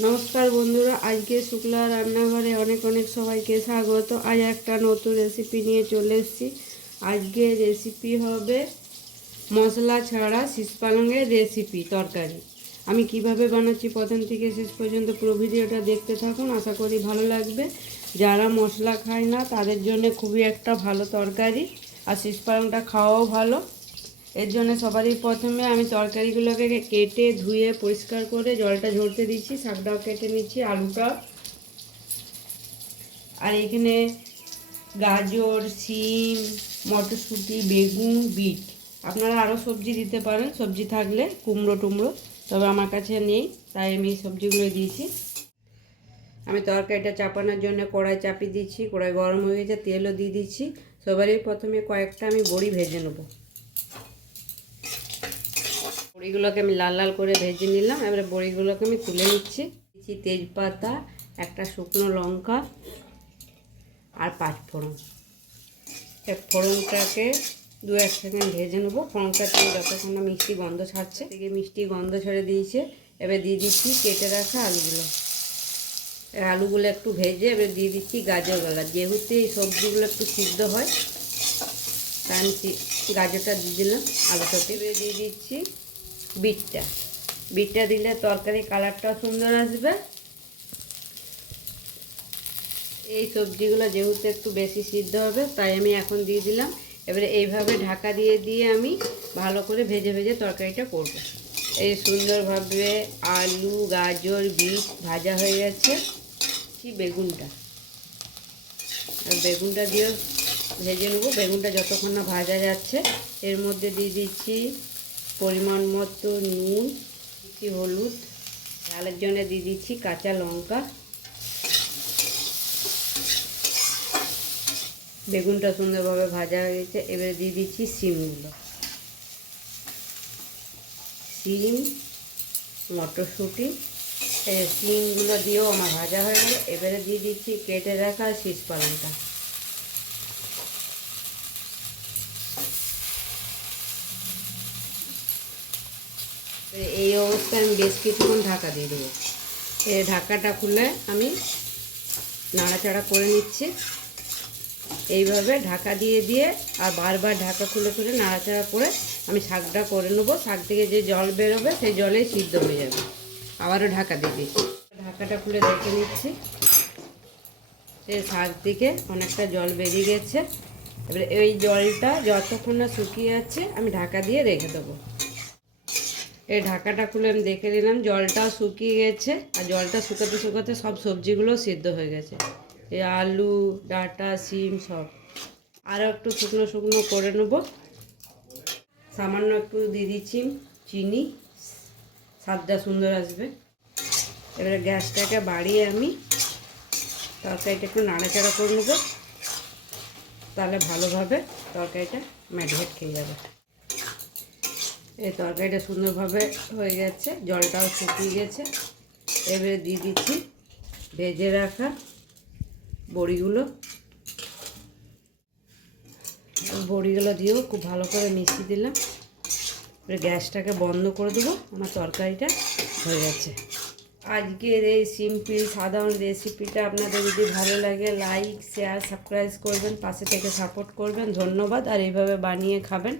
নমস্কার বন্ধুরা, আজকে শুক্লা রান্নাঘরে অনেক অনেক সবাইকে স্বাগত। আজ একটা নতুন রেসিপি নিয়ে চলে এসেছি। আজকে রেসিপি হবে মশলা ছাড়া শীষ পালংয়ের রেসিপি তরকারি। আমি কীভাবে বানাচ্ছি প্রথম থেকে শেষ পর্যন্ত পুরো ভিডিওটা দেখতে থাকুন। আশা করি ভালো লাগবে। যারা মশলা খায় না, তাদের জন্য খুবই একটা ভালো তরকারি। আর শীষ পালংটা খাওয়াও ভালো। এর জন্য সবারই প্রথমে আমি তরকারিগুলোকে কেটে ধুয়ে পরিষ্কার করে জলটা ঝরতে দিচ্ছি, শাকটাও কেটে নিচ্ছি, আলুটা। আর এখানে গাজর সিম মটরশুঁটি, বেগুন, বিট। আপনারা আরও সবজি দিতে পারেন, সবজি থাকলে, কুমড়ো টুমড়ো, তবে আমার কাছে নেই, তাই আমি সবজিগুলো দিয়েছি। আমি তরকারিটা চাপানোর জন্য কড়াই চাপিয়ে দিচ্ছি, কড়াই গরম হয়ে গেছে, তেলও দিয়ে দিচ্ছি। সবারই প্রথমে কয়েকটা আমি বড়ি ভেজে নেব। বড়িগুলোকে আমি লাল লাল করে ভেজে নিলাম। এবারে বড়িগুলোকে আমি তুলে নিচ্ছি। দিচ্ছি তেজপাতা, একটা শুকনো লঙ্কা আর পাঁচ ফোড়ন। ফোড়নটাকে দু এক সেকেন্ড ভেজে নেব। ফোড়নটা থেকে যতক্ষণ না মিষ্টি গন্ধ ছাড়ছে থেকে মিষ্টি গন্ধ ছেড়ে দিয়েছে। এবার দিয়ে দিচ্ছি কেটে রাখা আলুগুলো। আলুগুলো একটু ভেজে এবার দিয়ে দিচ্ছি গাজরগুলো যেহেতু এই সবজিগুলো একটু সিদ্ধ হয়, তাই আমি গাজরটা দিয়ে দিলাম এবার দিয়ে দিচ্ছি বিটটা। বিটটা দিলে তরকারি কালারটাও সুন্দর আসবে। এই সবজিগুলো যেহেতু একটু বেশি সিদ্ধ হবে, তাই আমি এখন দিয়ে দিলাম। এবারে এইভাবে ঢাকা দিয়ে দিয়ে আমি ভালো করে ভেজে ভেজে তরকারিটা করব। এই সুন্দরভাবে আলু, গাজর, বিট ভাজা হয়ে গেছে। কি বেগুনটা? আর বেগুনটা দিয়ে ভেজে নেব। বেগুনটা যতক্ষণ না ভাজা যাচ্ছে, এর মধ্যে দিয়ে দিচ্ছি পরিমাণ মতো নুন দিচ্ছি হলুদ ঝালের জন্য দিয়ে দিচ্ছি কাঁচা লঙ্কা। বেগুনটা সুন্দরভাবে ভাজা হয়ে গেছে, এবারে দিয়ে দিচ্ছি সিমগুলো সিম মটরশুঁটি, এই সিমগুলো দিয়েও আমার ভাজা হয়ে গেল, এবারে দিয়ে দিচ্ছি কেটে রাখা শীষ পালনটা এই অবস্থায় আমি বেশ কিছুক্ষণ ঢাকা দিয়ে দেবো। এই ঢাকাটা খুলে আমি নাড়াচাড়া করে নিচ্ছি। এইভাবে ঢাকা দিয়ে দিয়ে আর বারবার ঢাকা খুলে খুলে নাড়াচাড়া করে আমি শাকটা করে নেব। শাক থেকে যে জল বেরোবে সেই জলেই সিদ্ধ হয়ে যাবে। আবারও ঢাকা দিয়ে দিচ্ছি। ঢাকাটা খুলে দেখে নিচ্ছি। সেই শাক থেকে অনেকটা জল বেরিয়ে গেছে। এবারে এই জলটা যতক্ষণ না শুকিয়ে যাচ্ছে আমি ঢাকা দিয়ে রেখে দেবো। এই ঢাকাটা খুলে আমি দেখে নিলাম জলটা শুকিয়ে গেছে, আর জলটা শুকাতে শুকাতে সব সবজিগুলো সিদ্ধ হয়ে গেছে। এই আলু, ডাঁটা সিম সব। আরও একটু শুকনো শুকনো করে নেব। সামান্য একটু দিয়ে দিচ্ছি চিনি, স্বাদটা সুন্দর আসবে। এবারে গ্যাসটাকে বাড়িয়ে আমি তরকারিটা একটু নাড়াচাড়া করে নেব। তাহলে ভালোভাবে তরকারিটা ম্যারিনেট খেয়ে যাবে। এই তরকারিটা সুন্দরভাবে হয়ে গেছে, জলটাও শুকিয়ে গেছে। এবারে দিয়ে দিচ্ছি ভেজে রাখা বড়িগুলো। বড়িগুলো দিয়েও খুব ভালো করে মিশিয়ে দিলাম। এবারে গ্যাসটাকে বন্ধ করে দেবো, আমার তরকারিটা হয়ে গেছে। আজকের এই সিম্পল সাধারণ রেসিপিটা আপনাদের যদি ভালো লাগে লাইক শেয়ার সাবস্ক্রাইব করবেন, পাশে থেকে সাপোর্ট করবেন। ধন্যবাদ, আর এইভাবে বানিয়ে খাবেন।